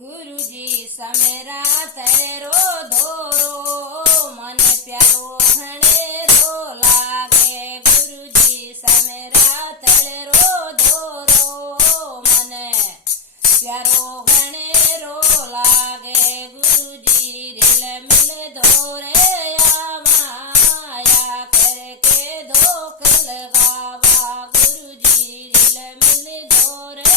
गुरुजी समेरा तड़ेरो धोरो मन प्यारो घणेरो लागे। गुरुजी समेरा तड़ेरो धोरो मन प्यारो घणेरो लागे। गुरुजी रिल मिल धोरे आया करके धोख लगावा। गुरुजी रिल मिल धोरे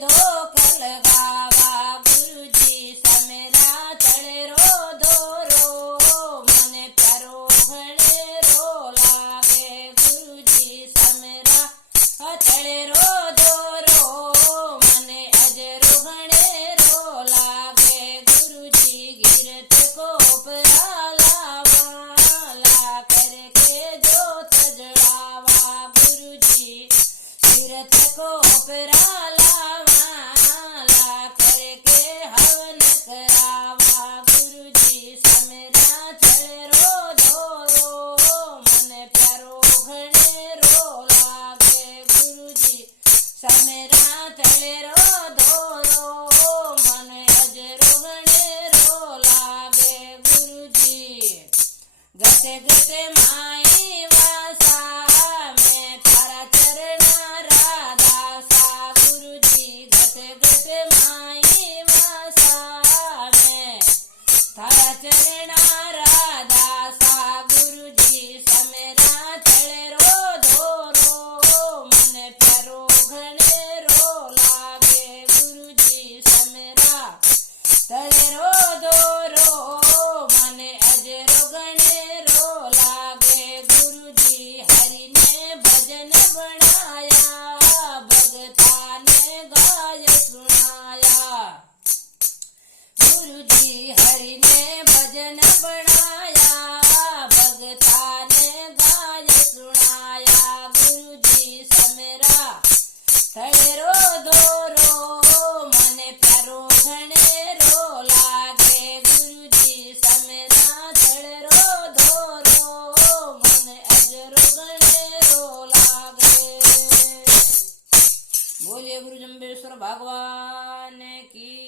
धोख लगावा। गुरुजी समेरा तड़ेरो धोरो मन प्यारो घणेरो लागे। गुरुजी समेरा तड़ेरो धोरो मन अजरो घणेरो लागे। गुरुजी गिरत को लावा करके जोत जड़ावा। गुरुजी गिरत को समेरा तड़ेरो धोरो मन अजरो घणेरो लागे। गुरुजी गते गते माई वासा में थारा चरणा राधासा। गुरुजी गते गते माई वासा में थारा चरणा राधासा। गुरुजी समेरा तड़ेरो धोरो मन प्यारो घणेरो लागे। गुरुजी समेरा तड़ेरो धोरो मन अजरो घणेरो लागे। गुरुजी हरि ने भजन बनाया भगता ने गाय सुनाया। गुरुजी हरि ने भजन बनाया भगता ने गाय सुनाया। गुरुजी समेरा तड़ेरो धोरो मन प्यारो घणेरो लागे। गुरुजी समेरा तड़ेरो धोरो मन अजरो घणेरो लागे। बोलिए गुरु जंबेश्वर भगवान की।